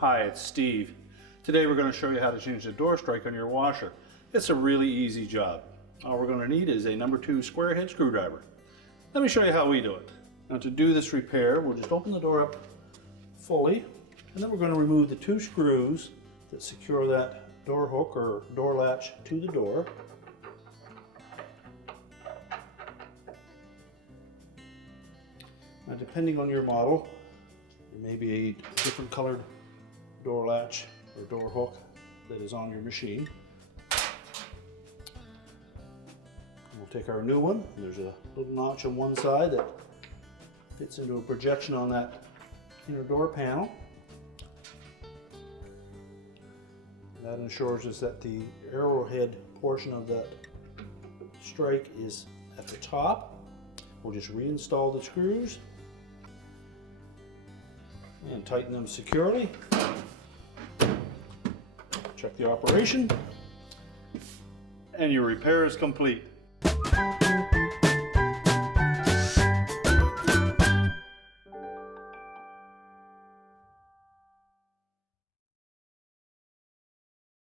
Hi, it's Steve. Today we're going to show you how to change the door strike on your washer. It's a really easy job. All we're going to need is a number 2 square head screwdriver. Let me show you how we do it. Now to do this repair, we'll just open the door up fully, and then we're going to remove the 2 screws that secure that door hook or door latch to the door. Now depending on your model, there may be a different colored door latch or door hook that is on your machine. We'll take our new one. There's a little notch on one side that fits into a projection on that inner door panel. That ensures us that the arrowhead portion of that strike is at the top. We'll just reinstall the screws and tighten them securely. Check the operation, and your repair is complete.